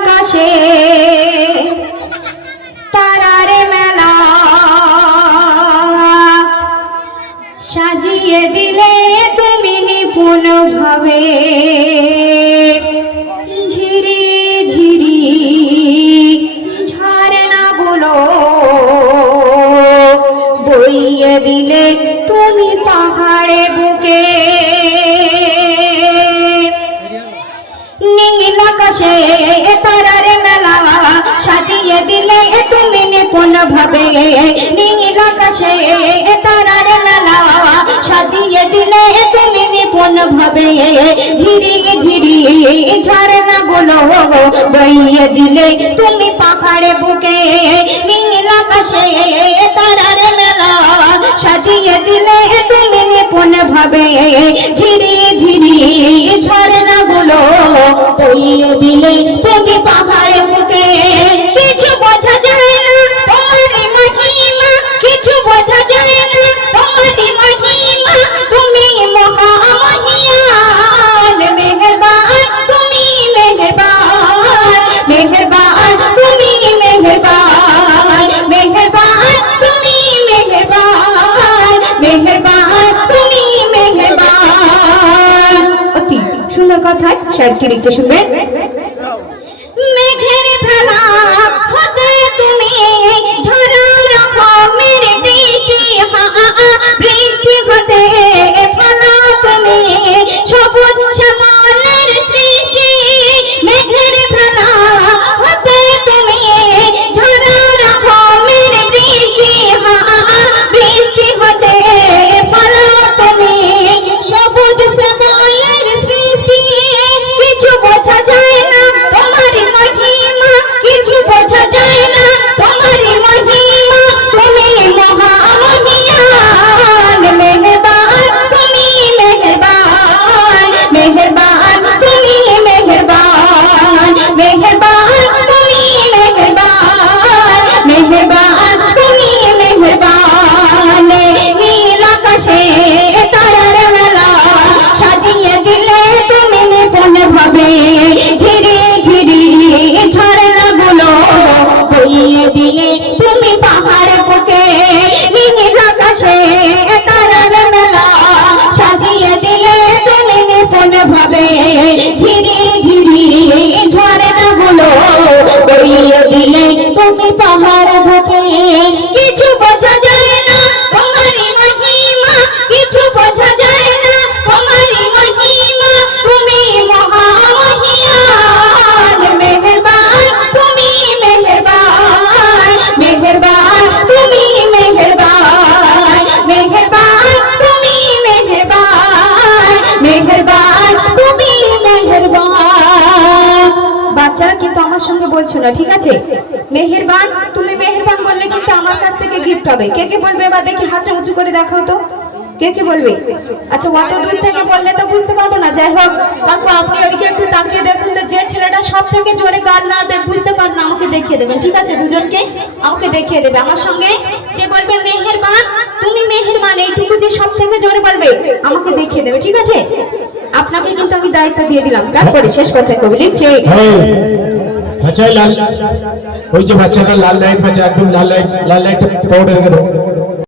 আকাশে তারার মেলা সাজিয়ে দিলে তুমি নিপুণ ভাবে ঝিরি ঝিরি ঝরনাগুলো বইয়ে দিলে তুমি পাহাড়ে বুকে নীল আকাশে তারার মেলা সাজিয়ে দিলে তুমি নিপুণ ভাবে নীল আকাশে তারার মেলা সাজিয়ে দিলে তুমি নিপুণ ভাবে ঝিরি ঝিরি ঝরনাগুলো বইয়ে দিলে তুমি পাহাড়ে বুকে নীল আকাশে তারার মেলা সাজিয়ে দিলে তুমি নিপুণ ভাবে ঝিরি ঝিরি ঝরনাগুলো বইয়ে দিলে তুমি পাহাড়ে বুকে কিছু বোঝা যায় না তোমারই মহিমা কিছু বোঝা যায় না তোমারই মহিমা তুমি মহামহিয়ান মেহেরবান তুমি মেহেরবান মেহেরবান তুমি মেহেরবান মেহেরবান তুমি মেহেরবান মেহেরবান তুমি মেহেরবান। অতি সুন্দর কথায় শায়রকে লিখতে শুনবেন। মেঘের ফেলা হতে তুমি ঝরা রকমের বৃষ্টি বৃষ্টি হতে ফেলা তুমি সবুজ শ্যামলের সৃষ্টি মেঘের ফেলা হতে তুমি ঝরা রকমের বৃষ্টি বৃষ্টি হতে ফেলা তুমি সবুজ শ্যামলের সৃষ্টি কিছু বোঝা যায় না তোমারই মহিমা কিছু বোঝা যায় না তোমারই মহিমা তুমি মহামহিয়ান মেহেরবান তুমি মেহেরবান মেহেরবান তুমি মেহেরবান মেহেরবান তুমি মেহেরবান মেহেরবান তুমি মেহেরবান নীল আকাশে তারার মেলা সাজিয়ে দিলে তুমি নিপুণ ভাবে ঝিরি ঝিরি ঝরনাগুলো বইয়ে দিলে তুমি পাহাড় বুকে নীল আকাশে তারার মেলা সাজিয়ে দিলে তুমি নিপুণ ভাবে ঝিরি ঝিরি ঝরনাগুলো বইয়ে দিলে তুমি পাহাড় বুকে কিছু বোঝা যায় না তোমারই মহিমা কিছু বোঝা যায় না তোমারই মহিমা তুমি মহামহিয়ান মেহেরবান তুমি মেহেরবান মেহেরবান তুমি মেহেরবান মেহেরবান তুমি মেহেরবান মেহেরবান তুমি মেহেরবান। বাচ্চারা কিন্তু আমার সঙ্গে বলছো না, ঠিক আছে? মেহেরবান তুমি মেহেরবান বললে কিন্তু আমার কাছ থেকে গিফট হবে। কে কে বলবে এবার দেখি হাতটা উঁচু করে দেখাও তো, কে কে বলবে? আচ্ছা অত দূর থেকে বললে তো বুঝতে পারবো না, যাই হোক তারপর আপনি ওইদিকে একটু তাকিয়ে দেখুন তো যে ছেলেটা সব থেকে জোরে গাল নাড়বে বুঝতে পারবে না আমাকে দেখিয়ে দেবেন, ঠিক আছে? দুজনকে আমাকে দেখিয়ে দেবে আমার সঙ্গে যে বলবে মেহেরবান তুমি মেহেরবান এইটুকু যে সব থেকে জোরে বলবে আমাকে দেখিয়ে দেবে, ঠিক আছে? আপনাকে কিন্তু আমি দায়িত্ব দিয়ে দিলাম। তারপরে শেষ কথা কবি লিখছে লাল ওই যে বাচ্চাটা লাল লাইট বাচ্চা একদম লাল লাইট পাউডার